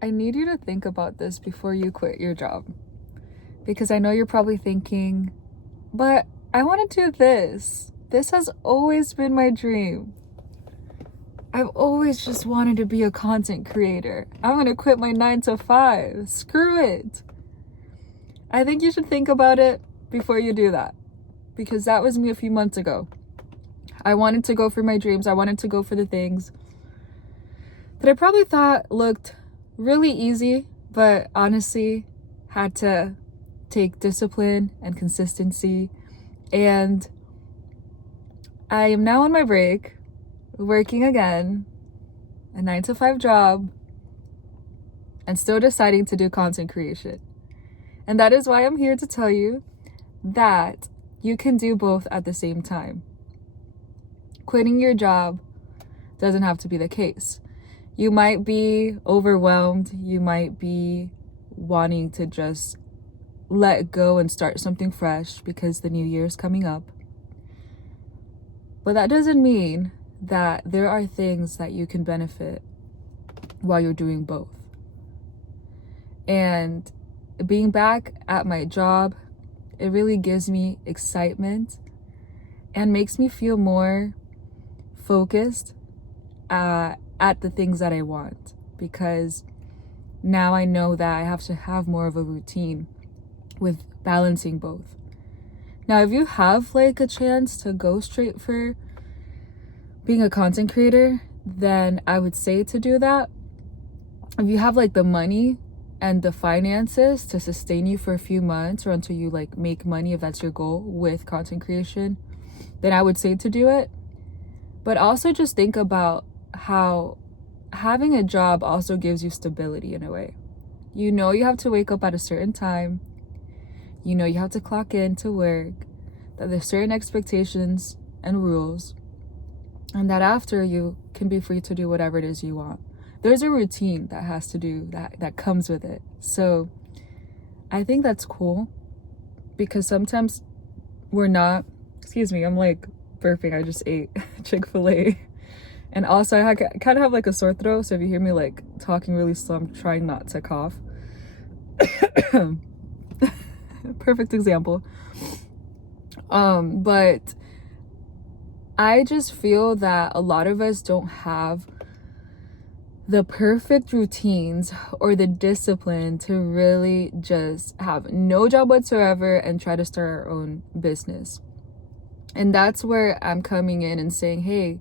I need you to think about this before you quit your job. Because I know you're probably thinking, but I want to do this. This has always been my dream. I've always just wanted to be a content creator. I'm going to quit my 9 to 5. Screw it. I think you should think about it before you do that. Because that was me a few months ago. I wanted to go for my dreams. I wanted to go for the things that I probably thought looked really easy, but honestly had to take discipline and consistency. And I am now on my break, working again, a 9 to 5 job, and still deciding to do content creation. And that is why I'm here to tell you that you can do both at the same time. Quitting your job doesn't have to be the case. You might be overwhelmed. You might be wanting to just let go and start something fresh because the new year is coming up. But that doesn't mean that there are things that you can benefit while you're doing both. And being back at my job, it really gives me excitement and makes me feel more focused at the things that I want, because now I know that I have to have more of a routine with balancing both. Now, if you have like a chance to go straight for being a content creator, then I would say to do that. If you have like the money and the finances to sustain you for a few months or until you like make money, if that's your goal with content creation, then I would say to do it. But also just think about how having a job also gives you stability in a way. You know you have to wake up at a certain time. You know you have to clock in to work, that there's certain expectations and rules, and that after you can be free to do whatever it is you want. There's a routine that has to do that comes with it. So I think that's cool, because sometimes we're not, excuse me, I'm like burping. I just ate Chick-fil-A. And also I kind of have like a sore throat, so if you hear me like talking really slow, I'm trying not to cough. Perfect example. But I just feel that a lot of us don't have the perfect routines or the discipline to really just have no job whatsoever and try to start our own business. And that's where I'm coming in and saying, hey,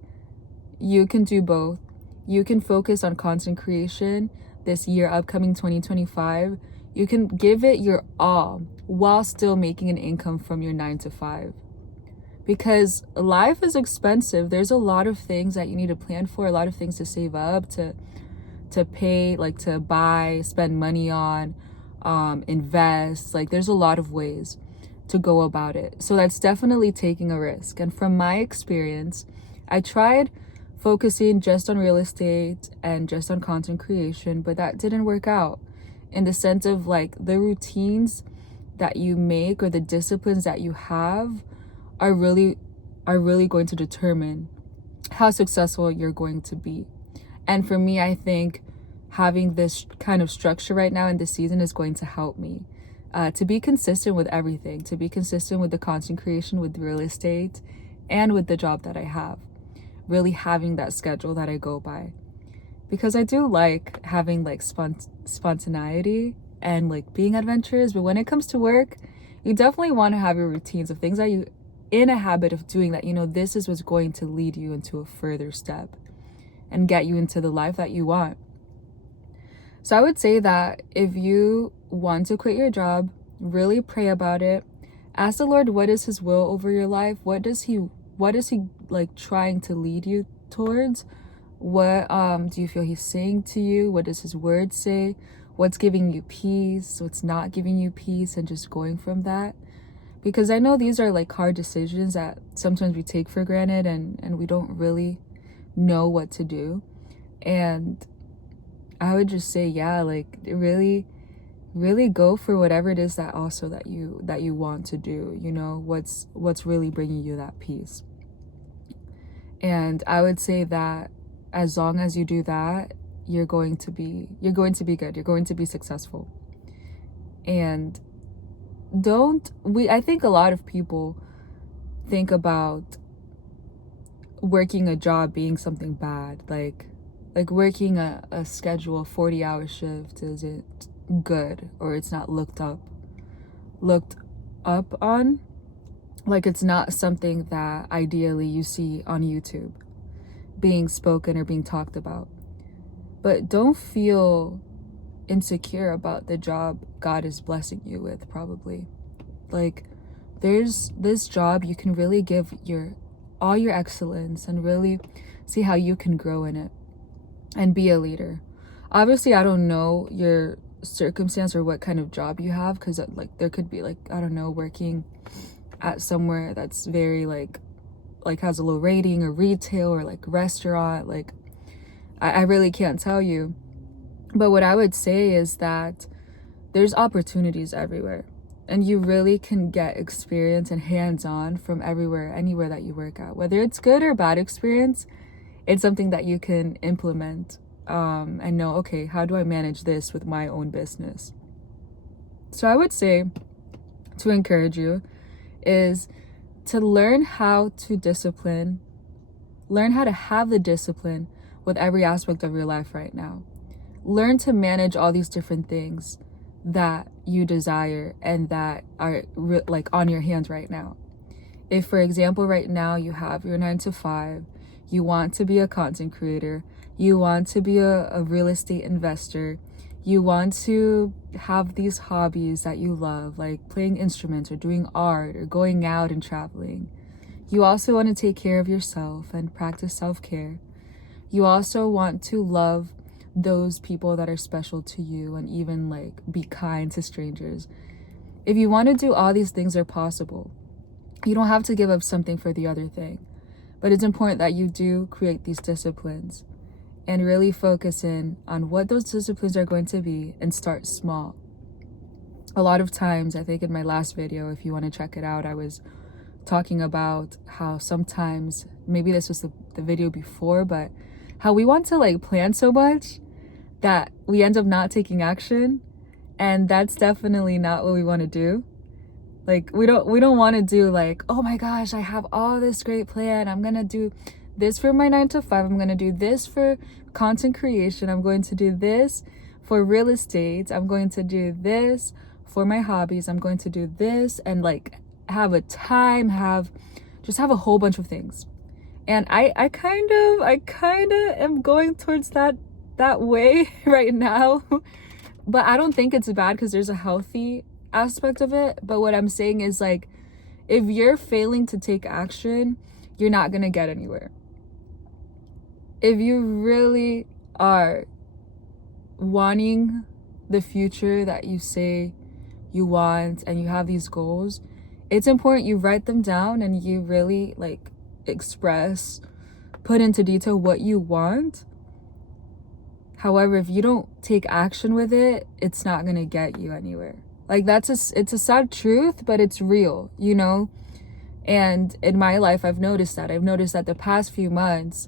you can do both. You can focus on content creation this year, upcoming 2025. You can give it your all while still making an income from your 9 to 5. Because life is expensive. There's a lot of things that you need to plan for, a lot of things to save up, to pay, like to buy, spend money on, invest. Like there's a lot of ways to go about it. So that's definitely taking a risk. And from my experience, I tried focusing just on real estate and just on content creation, but that didn't work out, in the sense of like the routines that you make or the disciplines that you have are really going to determine how successful you're going to be. And for me, I think having this kind of structure right now in this season is going to help me to be consistent with everything, to be consistent with the content creation, with real estate, and with the job that I have. Really having that schedule that I go by. Because I do like having like spontaneity and like being adventurous, but when it comes to work, you definitely want to have your routines of things that you in a habit of doing, that you know this is what's going to lead you into a further step and get you into the life that you want. So I would say that if you want to quit your job, really pray about it. Ask the Lord, what is his will over your life? What is he like trying to lead you towards? What do you feel he's saying to you? What does his word say? What's giving you peace? What's not giving you peace? And just going from that. Because I know these are like hard decisions that sometimes we take for granted, and we don't really know what to do. And I would just say, yeah, like really go for whatever it is that also that you want to do. You know, what's really bringing you that peace. And I would say that as long as you do that, you're going to be good, you're going to be successful. And I think a lot of people think about working a job being something bad, like working a schedule 40-hour shift isn't good, or it's not looked up on, like it's not something that ideally you see on YouTube being spoken or being talked about. But don't feel insecure about the job God is blessing you with, probably. Like, there's this job you can really give all your excellence and really see how you can grow in it and be a leader. Obviously, I don't know your circumstance or what kind of job you have, because like there could be, like, I don't know, working at somewhere that's very like has a low rating, or retail, or like restaurant. Like, I really can't tell you. But what I would say is that there's opportunities everywhere, and you really can get experience and hands-on from anywhere that you work at. Whether it's good or bad experience, it's something that you can implement and know, okay, how do I manage this with my own business? So I would say, to encourage you, is to learn how to have the discipline with every aspect of your life right now. Learn to manage all these different things that you desire and that are like on your hands right now. If, for example, right now you have your 9 to 5, you want to be a content creator, you want to be a real estate investor, you want to have these hobbies that you love, like playing instruments or doing art or going out and traveling. You also want to take care of yourself and practice self-care. You also want to love those people that are special to you, and even like be kind to strangers. If you want to do all these things, are possible. You don't have to give up something for the other thing, but it's important that you do create these disciplines and really focus in on what those disciplines are going to be and start small. A lot of times, I think in my last video, if you want to check it out, I was talking about how sometimes, maybe this was the video before, but how we want to like plan so much that we end up not taking action. And that's definitely not what we want to do. Like, we don't want to do like, oh my gosh, I have all this great plan, I'm gonna do this for my 9 to 5, I'm gonna do this for content creation, I'm going to do this for real estate, I'm going to do this for my hobbies, I'm going to do this, and like have a have a whole bunch of things. And I kind of am going towards that way right now. But I don't think it's bad, because there's a healthy aspect of it. But what I'm saying is, like, if you're failing to take action, you're not gonna get anywhere. If you really are wanting the future that you say you want, and you have these goals, it's important you write them down and you really like put into detail what you want. However, if you don't take action with it, it's not gonna get you anywhere. Like, it's a sad truth, but it's real, you know? And in my life, I've noticed that the past few months,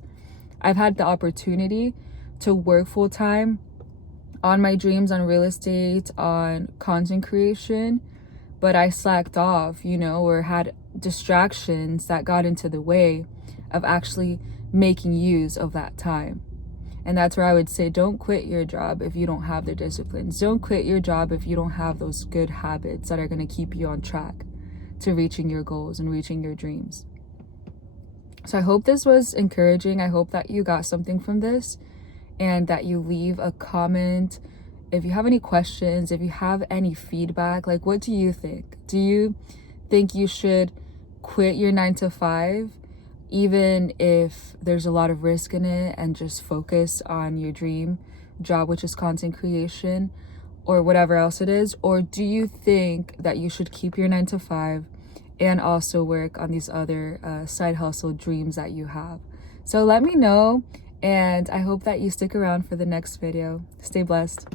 I've had the opportunity to work full time on my dreams, on real estate, on content creation, but I slacked off, you know, or had distractions that got into the way of actually making use of that time. And that's where I would say, don't quit your job if you don't have the disciplines. Don't quit your job if you don't have those good habits that are going to keep you on track to reaching your goals and reaching your dreams. So I hope this was encouraging. I hope that you got something from this, and that you leave a comment if you have any questions, if you have any feedback. Like, what do you think? Do you think you should quit your 9 to 5? Even if there's a lot of risk in it, and just focus on your dream job, which is content creation, or whatever else it is? Or do you think that you should keep your 9 to 5 and also work on these other side hustle dreams that you have? So let me know, and I hope that you stick around for the next video. Stay blessed.